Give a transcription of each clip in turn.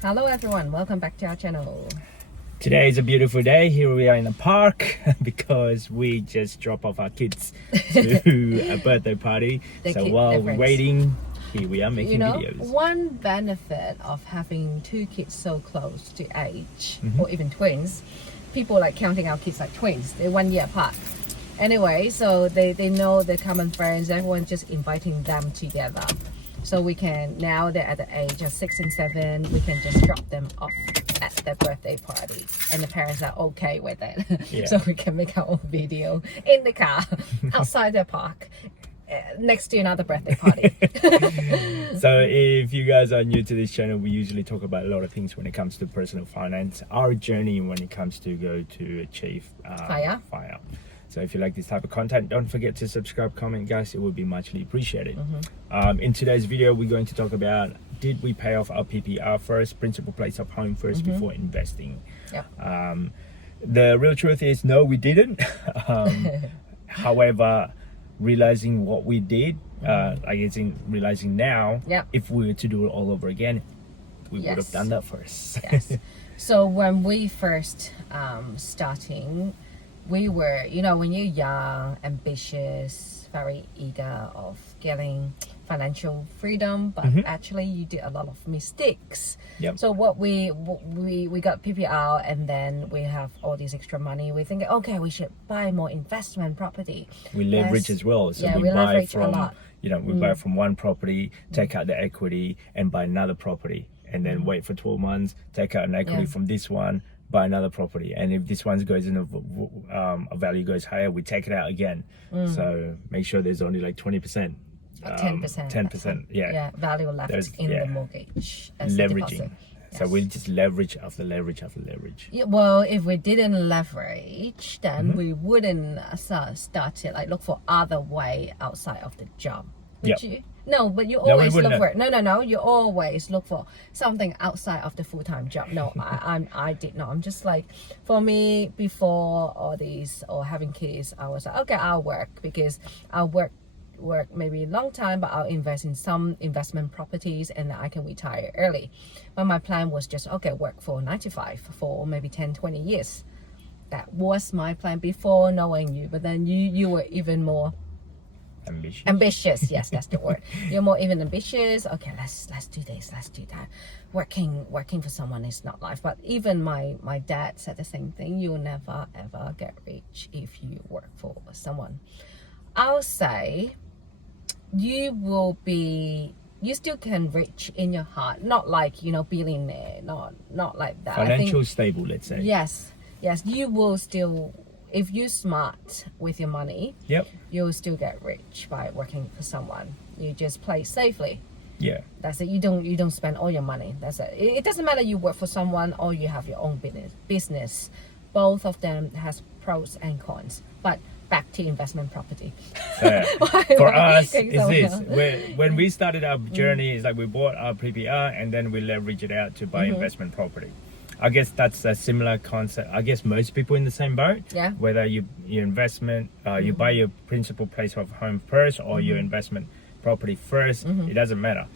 Hello everyone, welcome back to our channel. Today is a beautiful day. Here we are in the park because we just dropped off our kids to a birthday party. So while we're waiting, here we are making videos. One benefit of having two kids so close to age, or even twins, people like counting our kids like twins, they're 1 year apart. Anyway, so they know the common friends, everyone just inviting them together. So we can, now they're at the age of 6 and 7, we can just drop them off at their birthday party. And the parents are okay with it. Yeah. So we can make our own video in the car, outside the park, next to another birthday party. So if you guys are new to this channel, we usually talk about a lot of things when it comes to personal finance, our journey when it comes to go to achieve fire. So if you like this type of content, don't forget to subscribe, comment, guys. It would be muchly appreciated. In today's video, we're going to talk about, did we pay off our PPR first, principal place of home first, before investing? Yep. The real truth is, no, we didn't. However, realizing what we did, realizing now, if we were to do it all over again, we would have done that first. Yes. So when we first starting, we were, when you're young, ambitious, very eager of getting financial freedom, but actually you did a lot of mistakes. So what we got PPR, and then we have all this extra money. We think, okay, we should buy more investment property. We leverage as well. So we buy from, we buy from one property, take out the equity, and buy another property, and then wait for 12 months, take out an equity from this one, buy another property, and if this one goes in a value goes higher, we take it out again. So make sure there's only like 20%, 10%, value left in the mortgage as leveraging. So we just leverage after leverage after leverage. Yeah, well, if we didn't leverage, then we wouldn't start to look for other way outside of the job. Would you? No, but you always look for it. No. You always look for something outside of the full-time job. No, I did not. I'm just like, for me, before all these or having kids, I was like, okay, I'll work because I'll work maybe a long time, but I'll invest in some investment properties and I can retire early. But my plan was just, okay, work for 9 to 5 for maybe 10, 20 years. That was my plan before knowing you. But then you were even more ambitious. Yes, that's the word. You're more even ambitious. Okay, let's do this, let's do that. Working for someone is not life. But even my dad said the same thing. You'll never ever get rich if you work for someone. I'll say you still can rich in your heart, not like billionaire, not like that. Financial stable, let's say. Yes, you will still. If you're smart with your money, you'll still get rich by working for someone. You just play safely. Yeah. That's it. You don't spend all your money. That's it. It doesn't matter you work for someone or you have your own business. Both of them has pros and cons. But back to investment property. For us, it's this. When we started our journey, it's like we bought our PPR and then we leverage it out to buy investment property. I guess that's a similar concept. I guess most people in the same boat. Yeah. Whether your investment, you buy your principal place of home first or your investment property first, it doesn't matter.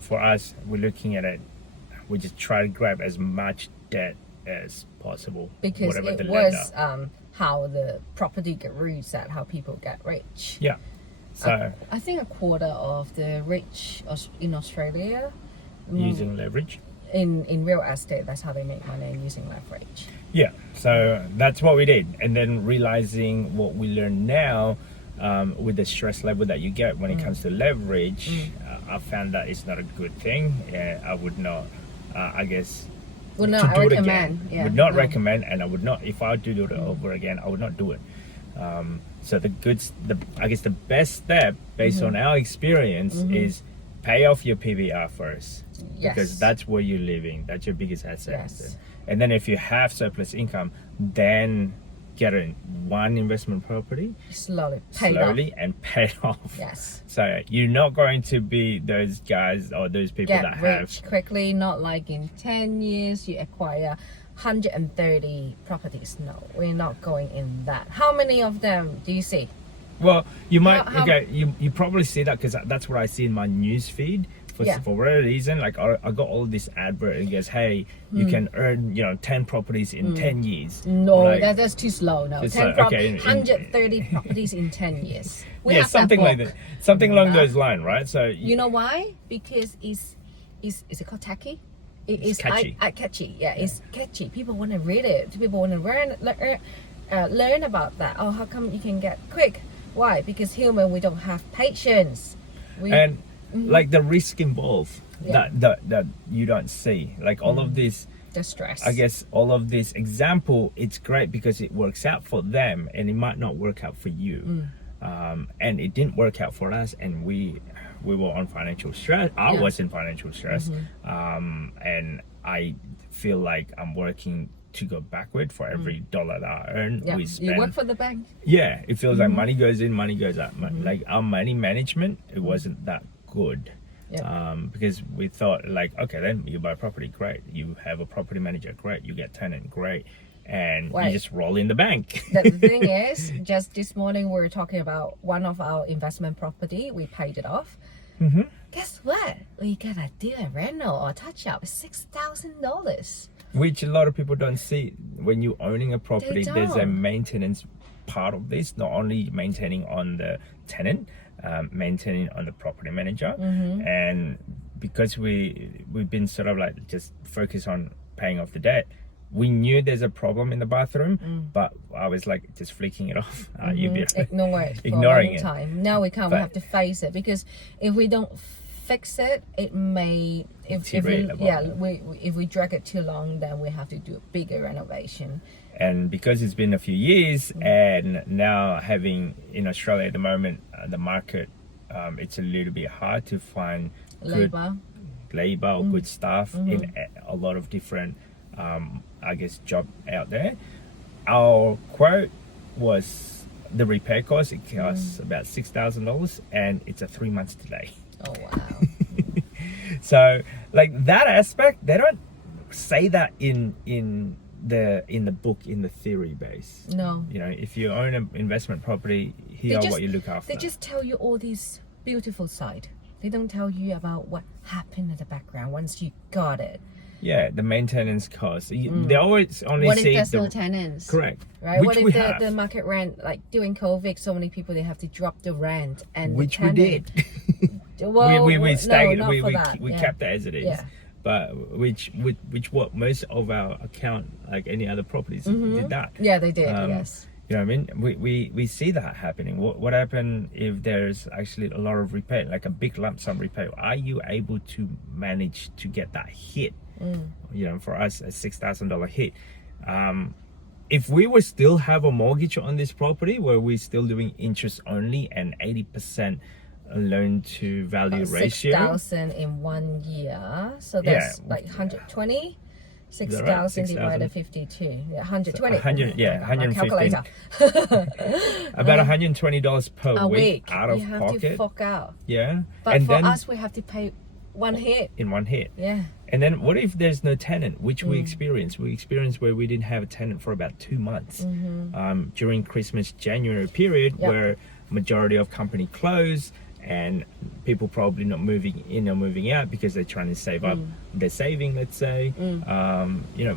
For us, we're looking at it. We just try to grab as much debt as possible. Because it was how the property gurus said how people get rich. Yeah. So I think a quarter of the rich in Australia using leverage. In real estate, that's how they make money, using leverage. Yeah, so that's what we did. And then realizing what we learn now with the stress level that you get when it comes to leverage, I found that it's not a good thing. I would not, would not recommend. Yeah, would not recommend, and I would not, if I do it over again, I would not do it. So the best step based on our experience is pay off your PPR first. Because that's where you're living. That's your biggest asset. And then if you have surplus income, then get one investment property slowly and pay it off. Yes. So you're not going to be those guys or those people that rich quickly. Not like in 10 years you acquire 130 properties. No, we're not going in that. How many of them do you see? Well, you might you probably see that because that's what I see in my news feed. for whatever reason, like I got all this advert and goes, hey, you can earn 10 properties in 10 years. No, like, that's too slow. No, 130 properties in 10 years. We have something like that, something along those lines, right? So you know why? Because is it called tacky? It's catchy. Catchy. Yeah, it's catchy. People want to read it. People want to learn about that. Oh, how come you can get quick? Why? Because human, we don't have patience. Like the risk involved that you don't see, like all of this, the stress. I guess all of this example, it's great because it works out for them and it might not work out for you. And it didn't work out for us, and we were on financial stress. I was in financial stress, and I feel like I'm working to go backward for every dollar that I earn. We spend. You work for the bank. Yeah, it feels like money goes in, money goes out. Like our money management, it wasn't that good. Because we thought like, okay, then you buy property, great. You have a property manager, great. You get tenant, great. And you just roll in the bank. The thing is, just this morning we were talking about one of our investment property. We paid it off. Guess what? We gotta do a rental or touch up. $6,000. Which a lot of people don't see. When you're owning a property, there's a maintenance part of this. Not only maintaining on the tenant, maintaining on the property manager. And because we've been sort of like just focused on paying off the debt, we knew there's a problem in the bathroom, but I was like just flicking it off. Ignoring it for a long time. Now we can't. We have to face it, because if we don't fix it, it may if we drag it too long, then we have to do a bigger renovation. And because it's been a few years, and now having in Australia at the moment, the market, it's a little bit hard to find labor or good staff in a lot of different I guess job out there. Our quote was the repair cost. It costs about $6,000, and it's a 3 months delay. Oh wow. So like that aspect, they don't say that in the book, in the theory base. No. If you own an investment property, here are what you look after. They just tell you all these beautiful side. They don't tell you about what happened in the background once you got it. Yeah, the maintenance costs. They always only what see if there's no tenants? Correct. Right. What if the market rent, like during COVID, so many people, they have to drop the rent, and which we did. Well, we stayed. No, we kept it as it is. Yeah. But which what most of our account, like any other properties, did that. Yeah, they did. Yes. You know what I mean? We see that happening. What happened if there's actually a lot of repair, like a big lump sum repair? Are you able to manage to get that hit? For us, a $6,000 hit. If we were still have a mortgage on this property, where we're still doing interest only and 80% loan to value ratio, 6,000 in 1 year, so that's like 120. 6,000 divided 52. Yeah, 120. 115. Calculator. About $120 per week out of you have pocket. To fork out. Yeah. But and for us, we have to pay one hit. In one hit. Yeah. And then what if there's no tenant, which we experienced? We experienced where we didn't have a tenant for about 2 months. During Christmas, January period, where majority of company closed, and people probably not moving in or moving out because they're trying to save up their saving, let's say.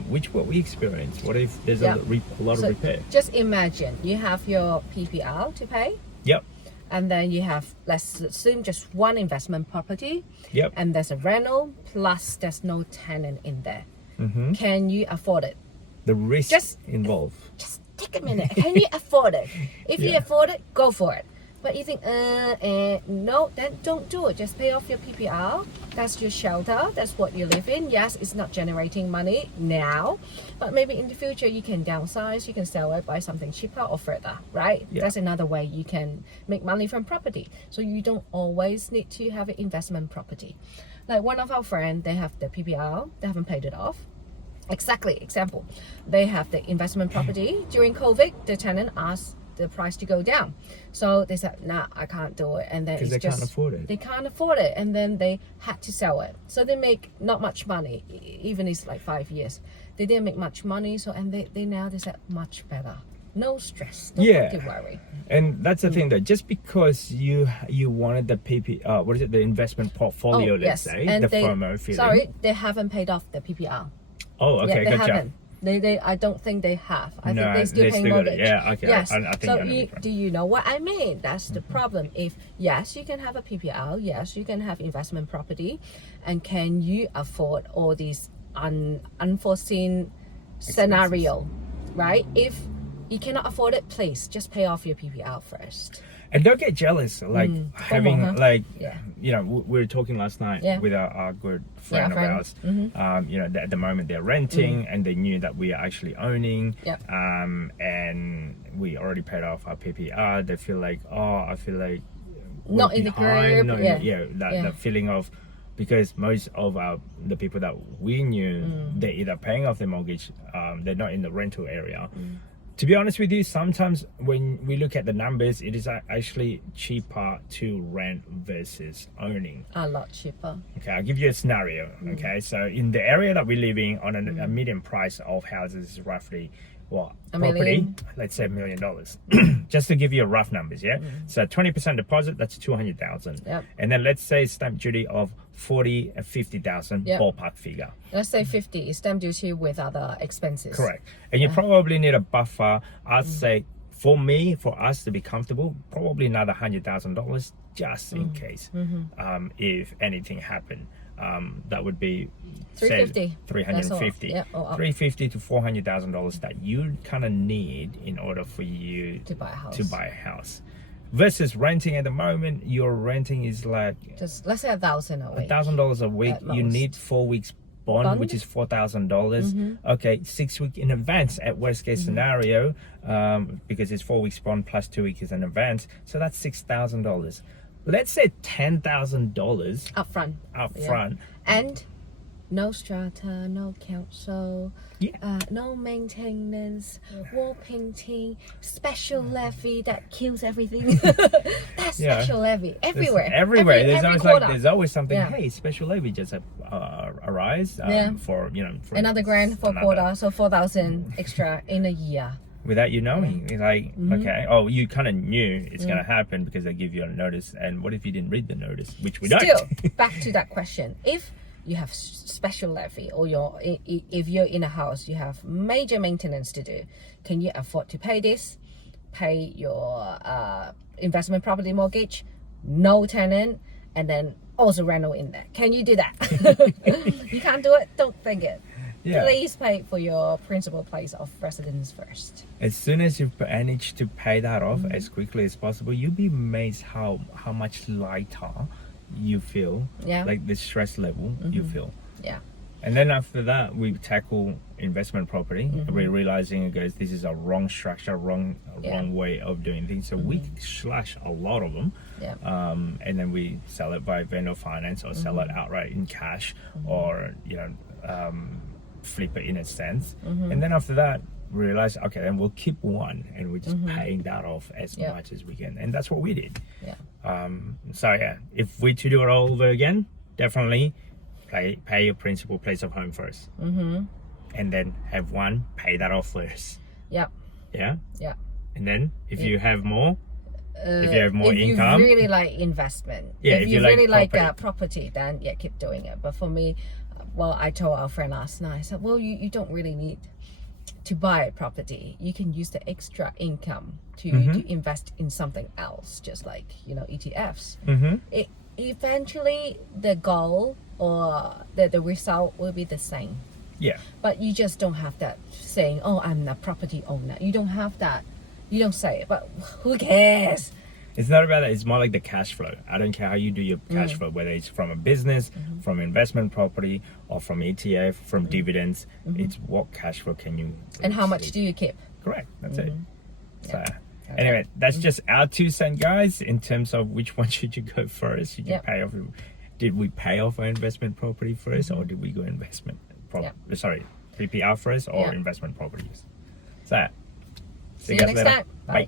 Which what we experienced. What if there's a lot of repair? Just imagine you have your PPR to pay. Yep. And then you have, let's assume, just one investment property. Yep. And there's a rental, plus there's no tenant in there. Can you afford it? The risk involved. Just take a minute. Can you afford it? If you afford it, go for it. But you think, no, then don't do it. Just pay off your PPR. That's your shelter. That's what you live in. Yes, it's not generating money now, but maybe in the future you can downsize, you can sell it, buy something cheaper or further, right? Yeah. That's another way you can make money from property. So you don't always need to have an investment property. Like one of our friends, they have the PPR, they haven't paid it off. Example, they have the investment property. During COVID, the tenant asked the price to go down, so they said, nah, I can't do it, and then because they can't afford it, and then they had to sell it. So they make not much money, even it's like 5 years they didn't make much money. So and they said much better. no stress. Don't have to worry. And that's the thing, that just because you wanted the the investment portfolio, let's say, and the FOMO feeling. Sorry, they haven't paid off the PPR. Oh, okay, they gotcha. haven't. They I don't think they have. I think they're still paying mortgage. Yeah, okay. Yes. I think so do you know what I mean? That's the problem. If yes, you can have a PPR. Yes, you can have investment property, and can you afford all these unforeseen scenario, right? If you cannot afford it, please just pay off your PPR first. And don't get jealous, like having you know, we were talking last night with our good friend of ours. You know, at the moment they're renting and they knew that we are actually owning. And we already paid off our PPR. They feel like, I feel like not in the group. The feeling of, because most of the people that we knew, they're either paying off their mortgage, they're not in the rental area. To be honest with you, sometimes when we look at the numbers, it is actually cheaper to rent versus owning. A lot cheaper. Okay, I'll give you a scenario. Okay, so in the area that we're living, on a median price of houses is roughly what? Property, let's say $1 million. Just to give you a rough numbers, So 20% deposit, that's 200,000. And then let's say stamp duty of 40 and 50,000 ballpark figure. Let's say 50 is stamp duty with other expenses. Correct. And you probably need a buffer. I'd say for us to be comfortable, probably another $100,000 just in case, if anything happened. That would be 350 to $400,000 that you kind of need in order for you to buy a house. Versus renting at the moment, your renting is like just let's say $1,000 a week. $1,000 a week. You need 4 weeks bond, which is $4,000. Okay, 6 weeks in advance at worst case scenario, because it's 4 weeks bond plus 2 weeks in advance. So that's $6,000. Let's say $10,000 upfront, and no strata, no council, no maintenance, wall painting, special levy that kills everything. That's special levy everywhere. There's always something. Hey, special levy just arise for another grand for quarter, so 4,000 extra in a year. Without you knowing, it's like, okay, you kind of knew it's going to happen because they give you a notice. And what if you didn't read the notice, which we don't? Still, back to that question. If you have special levy, or if you're in a house, you have major maintenance to do, can you afford to pay this? Pay your investment property mortgage, no tenant, and then also rental in there. Can you do that? You can't do it? Don't think it. Please pay for your principal place of residence first. As soon as you manage to pay that off as quickly as possible, you'll be amazed how much lighter you feel. Like the stress level you feel. And then after that, we tackle investment property. We're realizing, guys, this is a wrong structure, wrong way of doing things. So we slash a lot of them, and then we sell it by vendor finance, or sell it outright in cash, or flip it in a sense. And then after that, we realize, okay, then we'll keep one, and we're just paying that off as much as we can. And that's what we did. If we to do it all over again, definitely pay your principal place of home first, and then have one, pay that off first. And then if you have more, if you have more income, you really like investment, if you really like property, then keep doing it. But for me, I told our friend last night, I said, you don't really need to buy property. You can use the extra income to invest in something else, just like, ETFs. Eventually, the goal or the result will be the same. But you just don't have that saying, I'm a property owner. You don't have that. You don't say it, but who cares? It's not about that. It's more like the cash flow. I don't care how you do your cash flow, whether it's from a business, from investment property, or from ETF, from dividends. It's what cash flow can you and how much do you keep? Correct. That's it. So anyway, that's just our 2 cents, guys, in terms of which one should you go first. Should you pay off? Did we pay off our investment property first, or did we go PPR first, or investment properties? So see you guys next later. time. Bye.